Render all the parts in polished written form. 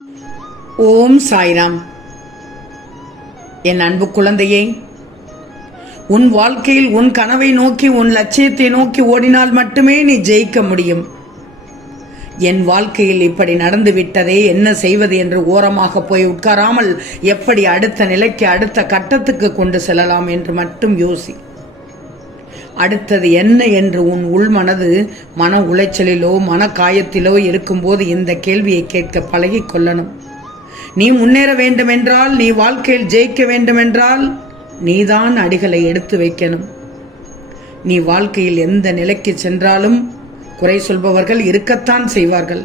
ஓம் சாய்ராம். என் அன்பு குழந்தையே, உன் வாழ்க்கையில் உன் கனவை நோக்கி உன் லட்சியத்தை நோக்கி ஓடினால் மட்டுமே நீ ஜெயிக்க முடியும். என் வாழ்க்கையில் இப்படி நடந்து விட்டதே, என்ன செய்வது என்று ஓரமாக போய் உட்காராமல் எப்படி அடுத்த நிலைக்கு அடுத்த கட்டத்துக்கு கொண்டு செல்லலாம் என்று மட்டும் யோசி. அடுத்தது என்ன என்று உன் உள்மனது மன உளைச்சலிலோ மன காயத்திலோ இருக்கும்போது இந்த கேள்வியை கேட்க பழகி கொள்ளணும். நீ முன்னேற வேண்டுமென்றால், நீ வாழ்க்கையில் ஜெயிக்க வேண்டுமென்றால் நீதான் அடிகளை எடுத்து வைக்கணும். நீ வாழ்க்கையில் எந்த நிலைக்கு சென்றாலும் குறை சொல்பவர்கள் இருக்கத்தான் செய்வார்கள்.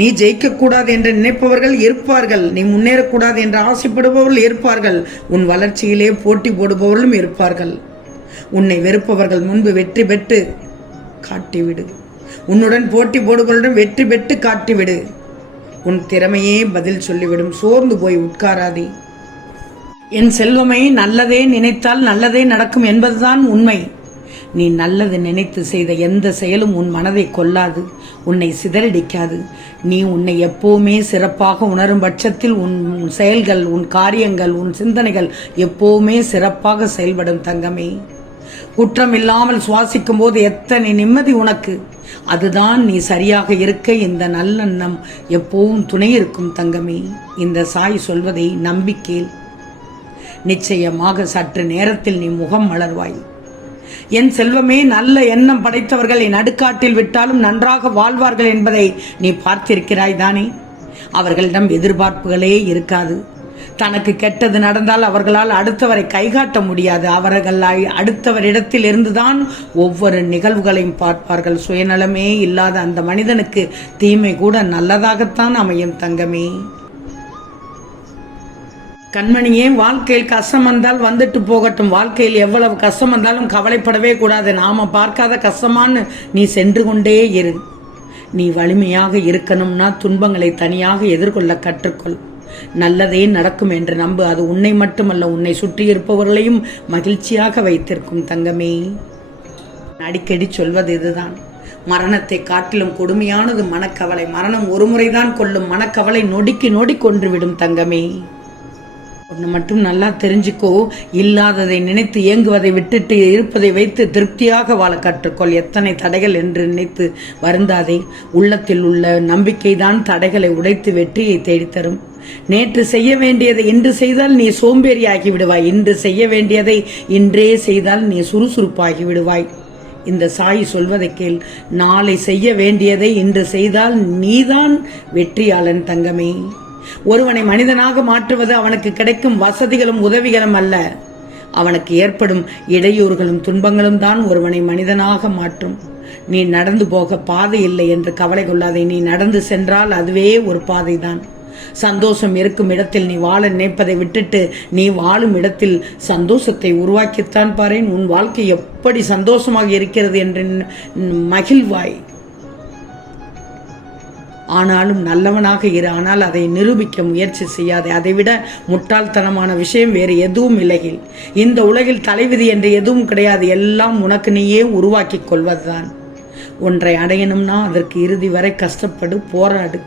நீ ஜெயிக்கக்கூடாது என்று நினைப்பவர்கள் இருப்பார்கள். நீ முன்னேறக்கூடாது என்று ஆசைப்படுபவர்கள் இருப்பார்கள். உன் வளர்ச்சியிலே போட்டி போடுபவர்களும் இருப்பார்கள். உன்னை வெறுப்பவர்கள் முன்பு வெற்றி பெற்று காட்டிவிடு. உன்னுடன் போட்டி போடுபவர்களிடம் வெற்றி பெற்று காட்டிவிடு. உன் திறமையே பதில் சொல்லிவிடும். சோர்ந்து போய் உட்காராதே. என் செல்வமே, நல்லதே நினைத்தால் நல்லதே நடக்கும் என்பதுதான் உண்மை. நீ நல்லது நினைத்து செய்த எந்த செயலும் உன் மனதை கொல்லாது, உன்னை சிதறடிக்காது. நீ உன்னை எப்பவுமே சிறப்பாக உணரும் பட்சத்தில் உன் செயல்கள், உன் காரியங்கள், உன் சிந்தனைகள் எப்பவுமே சிறப்பாக செயல்படும் தங்கமே. குற்றம் இல்லாமல் சுவாசிக்கும் போது எத்தனை நிம்மதி உனக்கு. அதுதான் நீ சரியாக இருக்க இந்த நல்லெண்ணம் எப்பவும் துணை இருக்கும் தங்கமே. இந்த சாய் சொல்வதை நம்பிக்கை. நிச்சயமாக சற்று நேரத்தில் நீ முகம் மலர்வாய். என் செல்வமே, நல்ல எண்ணம் படைத்தவர்களை நடுக்காட்டில் விட்டாலும் நன்றாக வாழ்வார்கள் என்பதை நீ பார்த்திருக்கிறாய் தானே. அவர்களிடம் எதிர்பார்ப்புகளே இருக்காது. தனக்கு கெட்டது நடந்தால் அவர்களால் அடுத்தவரை கைகாட்ட முடியாது. அவர்கள் அடுத்தவரிடத்தில் இருந்துதான் ஒவ்வொரு நிகழ்வுகளையும் பார்ப்பார்கள். சுயநலமே இல்லாத அந்த மனிதனுக்கு தீமை கூட நல்லதாகத்தான் அமையும் தங்கமே. கண்மணியே, வாழ்க்கையில் கஷ்டம் வந்தால் வந்துட்டு போகட்டும். வாழ்க்கையில் எவ்வளவு கஷ்டம் வந்தாலும் கவலைப்படவே கூடாது. நாம பார்க்காத கஷ்டமான்னு நீ சென்று கொண்டே இரு. நீ வலிமையாக இருக்கணும்னா துன்பங்களை தனியாக எதிர்கொள்ள கற்றுக்கொள். நல்லதே நடக்கும் என்று நம்பு. அது உன்னை மட்டுமல்ல, உன்னை சுற்றி இருப்பவர்களையும் மகிழ்ச்சியாக வைத்திருக்கும் தங்கமே. அடிக்கடி சொல்வது இதுதான். மரணத்தை காட்டிலும் கொடுமையானது மனக்கவலை. மரணம் ஒரு முறைதான் கொல்லும், மனக்கவலை நொடிக்கு நொடி கொன்றுவிடும் தங்கமே. ஒன்று மட்டும் நல்லா தெரிஞ்சுக்கோ, இல்லாததை நினைத்து இயங்குவதை விட்டுட்டு இருப்பதை வைத்து திருப்தியாக வாழ கற்றுக்கொள். எத்தனை தடைகள் என்று நினைத்து வருந்தாதே. உள்ளத்தில் உள்ள நம்பிக்கைதான் தடைகளை உடைத்து வெற்றியை தேடித்தரும். நேற்று செய்ய வேண்டியதை இன்று செய்தால் நீ சோம்பேறியாகி விடுவாய். இன்று செய்ய வேண்டியதை இன்றே செய்தால் நீ சுறுசுறுப்பாகி விடுவாய். இந்த சாய் சொல்வதை கேள். நாளை செய்ய வேண்டியதை இன்று செய்தால் நீதான் வெற்றியாளன் தங்கமே. ஒருவனை மனிதனாக மாற்றுவது அவனுக்கு கிடைக்கும் வசதிகளும் உதவிகளும் அல்ல, அவனுக்கு ஏற்படும் இடையூறுகளும் துன்பங்களும் தான் ஒருவனை மனிதனாக மாற்றும். நீ நடந்து போக பாதை இல்லை என்று கவலை கொள்ளாதே. நீ நடந்து சென்றால் அதுவே ஒரு பாதைதான். சந்தோஷம் இருக்கும் இடத்தில் நீ வாழ நினைப்பதை விட்டுட்டு நீ வாழும் இடத்தில் சந்தோஷத்தை உருவாக்கித்தான் பாரேன். உன் வாழ்க்கை எப்படி சந்தோஷமாக இருக்கிறது என்று மகிழ்வாய். ஆனாலும் நல்லவனாக இரு. ஆனால் அதை நிரூபிக்க முயற்சி செய்யாதே. அதைவிட முட்டாள்தனமான விஷயம் வேறு எதுவும் இல்லையில். இந்த உலகில் தலைவிதி என்று எதுவும் கிடையாது. எல்லாம் உனக்கு நீயே உருவாக்கி கொள்வதுதான். ஒன்றை அடையணும்னா அதற்கு இறுதி வரை கஷ்டப்படு, போராடு.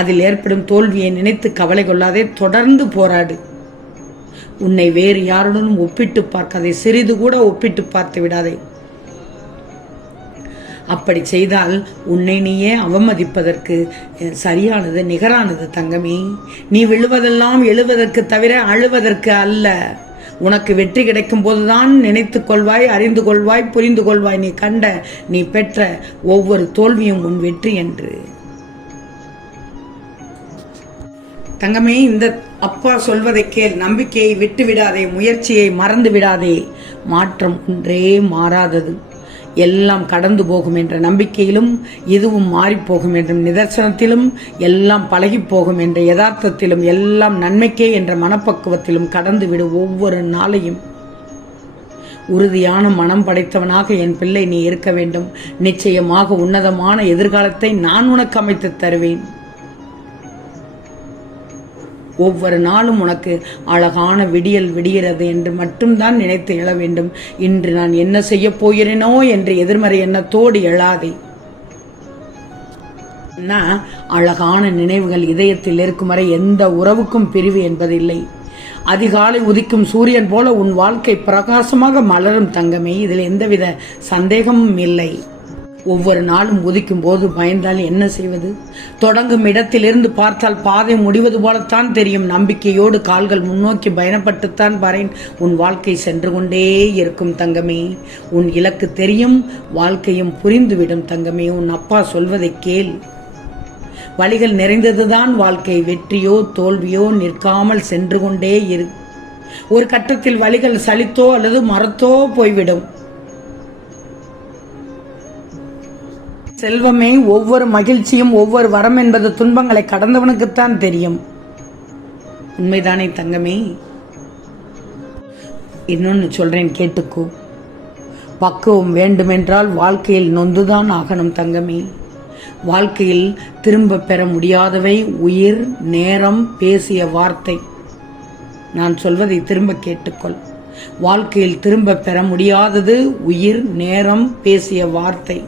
அதில் ஏற்படும் தோல்வியை நினைத்து கவலை கொள்ளாதே, தொடர்ந்து போராடு. உன்னை வேறு யாருடனும் ஒப்பிட்டு பார்க்காதே. சிறிது கூட ஒப்பிட்டு பார்த்து விடாதே. அப்படி செய்தால் உன்னை நீயே அவமதிப்பதற்கு சரியானது, நிகரானது தங்கமே. நீ விழுவதெல்லாம் எழுவதற்கு தவிர அழுவதற்கு அல்ல. உனக்கு வெற்றி கிடைக்கும் போதுதான் நினைத்து கொள்வாய், அறிந்து கொள்வாய், புரிந்து கொள்வாய். நீ கண்ட, நீ பெற்ற ஒவ்வொரு தோல்வியும் உன் வெற்றி என்று. தங்கமே, இந்த அப்பா சொல்வதை கேள். நம்பிக்கையை விட்டு விடாதே, முயற்சியை மறந்து விடாதே. மாற்றம் ஒன்றே மாறாதது. எல்லாம் கடந்து போகும் என்ற நம்பிக்கையிலும், இதுவும் மாறிப்போகும் என்ற நிதர்சனத்திலும், எல்லாம் பழகி போகும் என்ற யதார்த்தத்திலும், எல்லாம் நன்மைக்கே என்ற மனப்பக்குவத்திலும் கடந்து விடு ஒவ்வொரு நாளையும். உறுதியான மனம் படைத்தவனாக என் பிள்ளை நீ இருக்க வேண்டும். நிச்சயமாக உன்னதமான எதிர்காலத்தை நான் உனக்கு அமைத்து தருவேன். ஒவ்வொரு நாளும் உனக்கு அழகான விடியல் விடிகிறது என்று மட்டும்தான் நினைத்து எழ வேண்டும். இன்று நான் என்ன செய்ய போகிறேனோ என்று எதிர்மறை எண்ணத்தோடு எழாதே. அழகான நினைவுகள் இதயத்தில் இருக்கும் வரை எந்த உறவுக்கும் பிரிவு என்பதில்லை. அதிகாலை உதிக்கும் சூரியன் போல உன் வாழ்க்கை பிரகாசமாக மலரும் தங்கமே. இதில் எந்தவித சந்தேகமும் இல்லை. ஒவ்வொரு நாளும் உதிக்கும் போது பயந்தால் என்ன செய்வது? தொடங்கும் இடத்திலிருந்து பார்த்தால் பாதை முடிவது போலத்தான் தெரியும். நம்பிக்கையோடு கால்கள் முன்னோக்கி பயணப்பட்டுத்தான் பாரேன். உன் வாழ்க்கை சென்று கொண்டே இருக்கும் தங்கமே. உன் இலக்கு தெரியும், வாழ்க்கையும் புரிந்துவிடும் தங்கமே. உன் அப்பா சொல்வதை கேள். வழிகள் நிறைந்ததுதான் வாழ்க்கை. வெற்றியோ தோல்வியோ நிற்காமல் சென்று கொண்டே இரு. ஒரு கட்டத்தில் வழிகள் சலித்தோ அல்லது மறத்தோ போய்விடும். செல்வமே, ஒவ்வொரு மகிழ்ச்சியும் ஒவ்வொரு வரம் என்பது துன்பங்களை கடந்தவனுக்குத்தான் தெரியும். உண்மைதானே தங்கமே? இன்னொன்னு சொல்றேன், கேட்டுக்கோ. பக்குவம் வேண்டுமென்றால் வாழ்க்கையில் நொந்துதான் ஆகணும் தங்கமே. வாழ்க்கையில் திரும்ப பெற முடியாதவை உயிர், நேரம், பேசிய வார்த்தை. நான் சொல்வதை திரும்ப கேட்டுக்கொள். வாழ்க்கையில் திரும்ப பெற முடியாதது உயிர், நேரம், பேசிய வார்த்தை.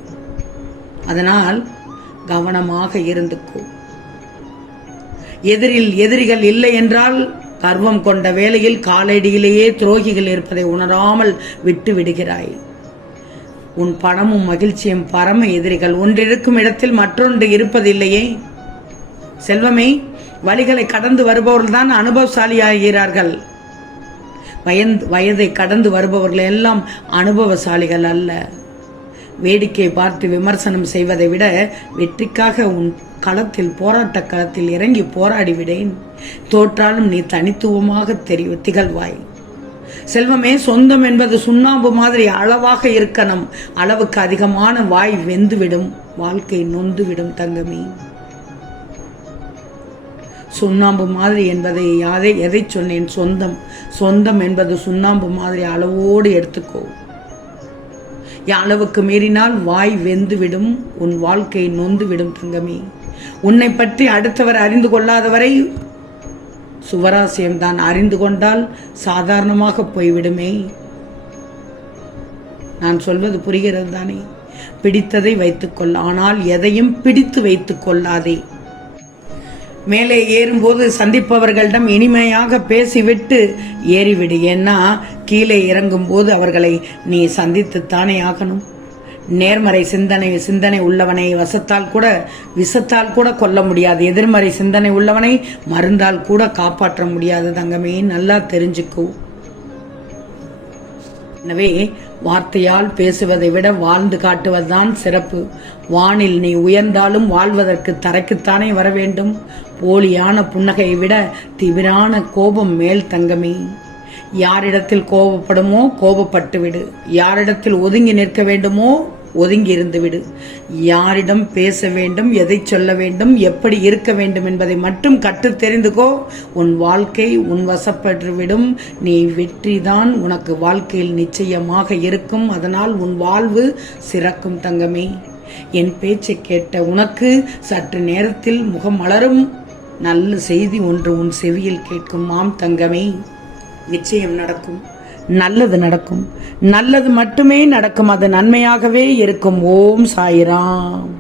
அதனால் கவனமாக இருந்துக்கோ. எதிரிகள் இல்லை என்றால் கர்வம் கொண்ட வேளையில் காலடியிலேயே துரோகிகள் இருப்பதை உணராமல் விட்டு விடுகிறாய். உன் பணமும் மகிழ்ச்சியும் பரம எதிரிகள். ஒன்றிருக்கும் இடத்தில் மற்றொன்று இருப்பதில்லையே செல்வமே. வழிகளை கடந்து வருபவர்கள் தான் அனுபவசாலியாகிறார்கள். வயதை கடந்து வருபவர்கள் எல்லாம் அனுபவசாலிகள் அல்ல. வேடிக்கை பார்த்து விமர்சனம் செய்வதை விட வெற்றிக்காக உன் களத்தில், போராட்ட களத்தில் இறங்கி போராடிவிடேன். தோற்றாலும் நீ தனித்துவமாக திகழ்வாய். செல்வமே, சொந்தம் என்பது சுண்ணாம்பு மாதிரி அளவாக இருக்கணும். அளவுக்கு அதிகமான வாய் வெந்துவிடும், வாழ்க்கை நொந்துவிடும் தங்கமே. சுண்ணாம்பு மாதிரி என்பதை எதை சொன்னேன்? சொந்தம் என்பது சுண்ணாம்பு மாதிரி அளவோடு எடுத்துக்கோ. அளவுக்கு மீறினால் வாய் வெந்துவிடும், உன் வாழ்க்கை நொந்துவிடும் தங்கமே. உன்னை பற்றி அடுத்தவர் அறிந்து கொள்ளாதவரை சுவராசியம்தான். அறிந்து கொண்டால் சாதாரணமாக போய்விடுமே. நான் சொல்வது புரிகிறது தானே? பிடித்ததை வைத்துக்கொள், ஆனால் எதையும் பிடித்து வைத்துக் கொள்ளாதே. மேலே ஏறும்போது சந்திப்பவர்களிடம் இனிமையாக பேசிவிட்டு ஏறிவிடு. ஏன்னா கீழே இறங்கும் போது அவர்களை நீ சந்தித்துத்தானே ஆகணும். நேர்மறை சிந்தனை உள்ளவனை விஷத்தால் கூட கொல்ல முடியாது. எதிர்மறை சிந்தனை உள்ளவனை மருந்தால் கூட காப்பாற்ற முடியாது தங்கமே. நல்லா தெரிஞ்சுக்கோ. எனவே வார்த்தையால் பேசுவதை விட வாழ்ந்து காட்டுவதுதான் சிறப்பு. வானில் நீ உயர்ந்தாலும் வாழ்வதற்கு தரைக்குத்தானே வர வேண்டும். போலியான புன்னகையை விட திமிரான கோபம் மேல் தங்கமே. யாரிடத்தில் கோபப்படுமோ கோபப்பட்டு விடு. யாரிடத்தில் ஒதுங்கி நிற்க வேண்டுமோ ஒதுங்கி இருந்து விடு. யாரிடம் பேச வேண்டும், எதை சொல்ல வேண்டும், எப்படி இருக்க வேண்டும் என்பதை மட்டும் கற்று தெரிந்துக்கோ. உன் வாழ்க்கை உன் வசப்பட்டுவிடும். நீ வெற்றிதான் உனக்கு வாழ்க்கையில் நிச்சயமாக இருக்கும். அதனால் உன் வாழ்வு சிறக்கும் தங்கமே. என் பேச்சை கேட்ட உனக்கு சற்று நேரத்தில் முகம் மலரும் நல்ல செய்தி ஒன்று உன் செவியில் கேட்கும். ஆம் தங்கமே, நிச்சயம் நடக்கும். நல்லது நடக்கும். நல்லது மட்டுமே நடக்கும். அது நன்மையாகவே இருக்கும். ஓம் சாய்ராம்.